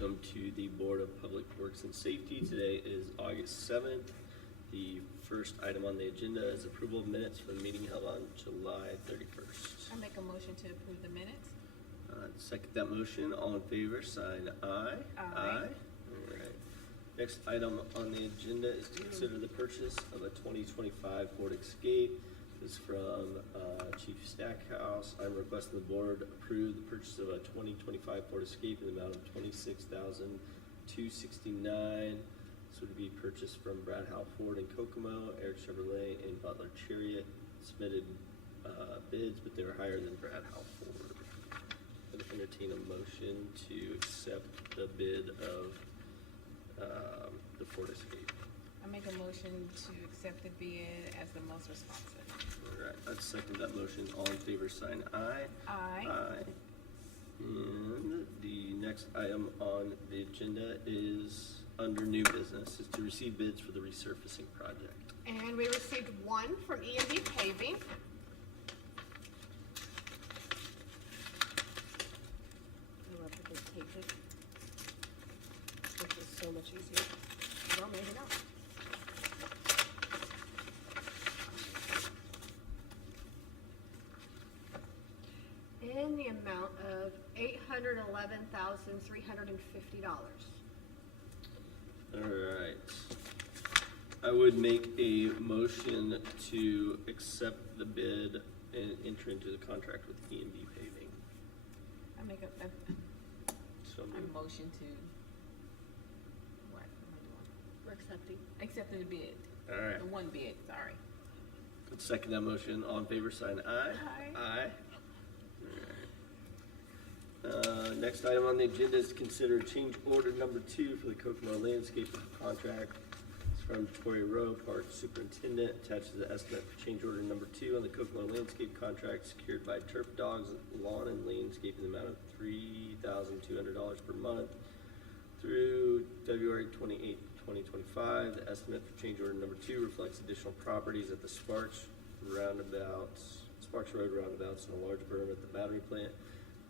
welcome to the Board of Public Works and Safety. Today is August 7th. The first item on the agenda is approval of minutes for the meeting held on July 31st. I make a motion to approve the minutes. Second that motion. All in favor, sign aye. Aye. All right. Next item on the agenda is to consider the purchase of a 2025 Ford Escape. This is from Chief Stackhouse. I'm requesting the board approve the purchase of a 2025 Ford Escape in the amount of $26,269. This would be purchased from Brad Howe Ford in Kokomo, Eric Chevrolet and Butler Chariot. Submitted bids, but they were higher than Brad Howe Ford. I'm going to entertain a motion to accept the bid of the Ford Escape. I make a motion to accept the bid as the most responsive. All right, I'd second that motion. All in favor, sign aye. Aye. Aye. And the next item on the agenda is under new business, is to receive bids for the resurfacing project. And we received one from E&D Paving. I love that they taped it. Which is so much easier. Well, maybe not. In the amount of $811,350. All right. I would make a motion to accept the bid and enter into the contract with E&B Paving. I make a So motion to, what am I doing? We're accepting. Accepting the bid. all right. The one bid, sorry. I'd second that motion. All in favor, sign aye. Aye. Aye. Next item on the agenda is to consider change order number 2 for the Kokomo landscape contract. It's from Victoria Rowe, Park Superintendent. Attached to the estimate for change order number 2 on the Kokomo landscape contract secured by Turf Dogs Lawn and Landscape in the amount of $3,200 per month through February 28, 2025. The estimate for change order number 2 reflects additional properties at the Sparks Road roundabouts, and a large berm at the battery plant.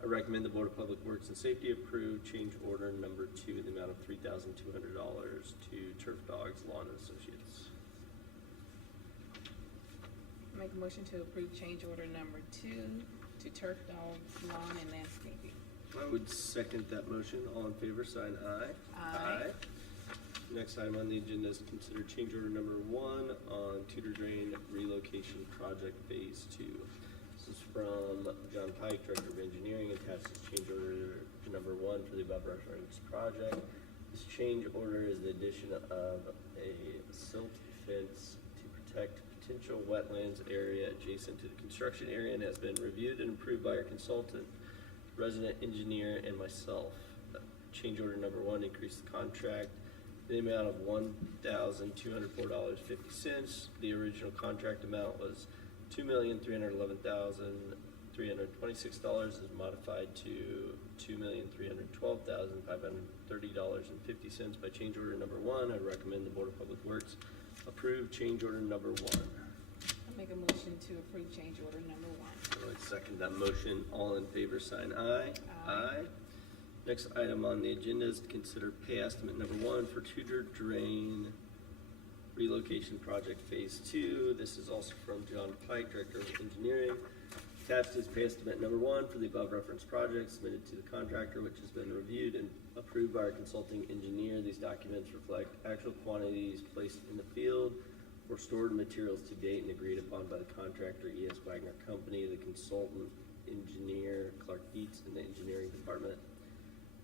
I recommend the Board of Public Works and Safety approve change order number 2 in the amount of $3,200 to Turf Dogs Lawn and Associates. I make a motion to approve change order number 2 to Turf Dogs Lawn and Landscaping. I would second that motion. All in favor, sign aye. Aye. Next item on the agenda is to consider change order number 1 on Tudor Drain relocation project phase 2. This is from John Pike, Director of Engineering, attached to change order number 1 for the above referenced project. This change order is the addition of a silt fence to protect potential wetlands area adjacent to the construction area and has been reviewed and approved by our consultant, resident engineer, and myself. Change order number 1 increased the contract in the amount of $1,204.50. The original contract amount was $2,311,326 is modified to $2,312,530.50 by change order number 1. I recommend the Board of Public Works approve change order number 1. I make a motion to approve change order number 1. I would second that motion. All in favor, sign aye. Aye. Next item on the agenda is to consider pay estimate number 1 for Tudor Drain relocation project phase 2. This is also from John Pike, Director of Engineering. Attached is pay estimate number 1 for the above referenced project submitted to the contractor, which has been reviewed and approved by our consulting engineer. These documents reflect actual quantities placed in the field for stored materials to date and agreed upon by the contractor, E.S. Wagner Company, the consultant engineer, Clark Dietz, in the engineering department.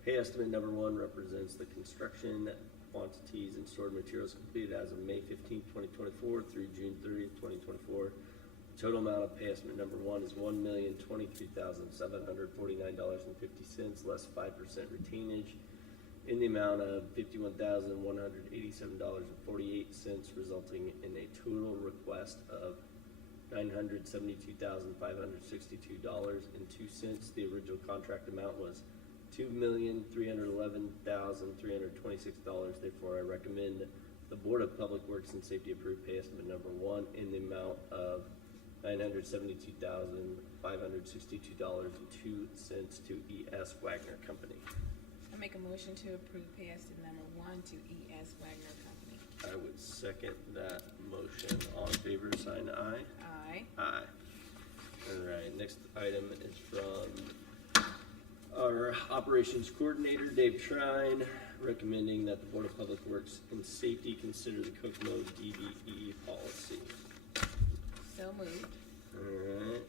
Pay estimate number 1 represents the construction quantities and stored materials completed as of May 15, 2024 through June 30, 2024. The total amount of pay estimate number 1 is $1,023,749.50 less 5% retainage in the amount of $51,187.48, resulting in a total request of $972,562.02. The original contract amount was $2,311,326. Therefore, I recommend the Board of Public Works and Safety approve pay estimate number 1 in the amount of $972,562.02 to E.S. Wagner Company. I I make a motion to approve pay estimate number 1 to E.S. Wagner Company. I would second that motion. All in favor, sign aye. Aye. Aye. All right, next item is from our operations coordinator, Dave Trine, recommending that the Board of Public Works and Safety consider the Kokomo DBE policy. So moved. All right,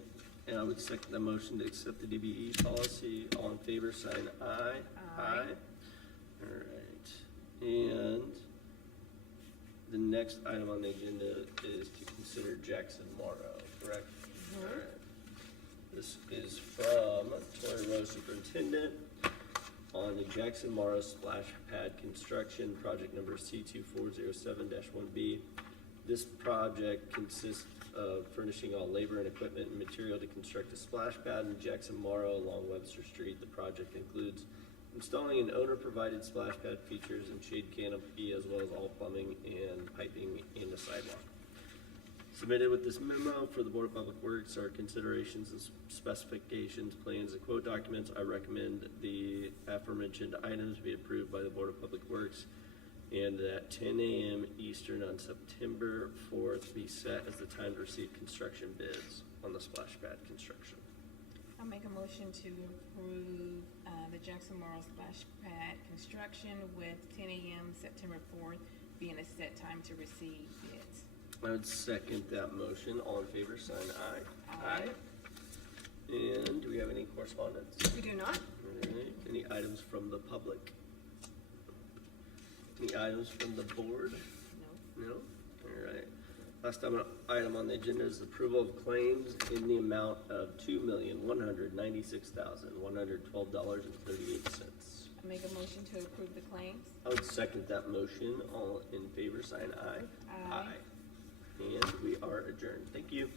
and I would second the motion to accept the DBE policy. All in favor, sign aye. Aye. All right, and the next item on the agenda is to consider Jackson Morrow, correct? All right. This is from Tori Rose, Superintendent, on the Jackson Morrow Splash Pad Construction, project number C2407-1B. This project consists of furnishing all labor and equipment and material to construct a splash pad in Jackson Morrow along Webster Street. The project includes installing an owner-provided splash pad features and shade canopy, as well as all plumbing and piping and a sidewalk. Submitted with this memo for the Board of Public Works are considerations and specifications, plans, and quote documents. I recommend the aforementioned items be approved by the Board of Public Works, and that 10 a.m. Eastern on September 4th be set as the time to receive construction bids on the splash pad construction. I'll make a motion to approve the Jackson Morrow Splash Pad construction with 10 a.m. September 4th being a set time to receive bids. I would second that motion. All in favor, sign aye. Aye. And do we have any correspondence? We do not? All right. Any items from the public? Any items from the board? No. No? All right. Last item on the agenda is the approval of claims in the amount of $2,196,112.38. I make a motion to approve the claims. I would second that motion. All in favor, sign aye. Aye. And we are adjourned. Thank you.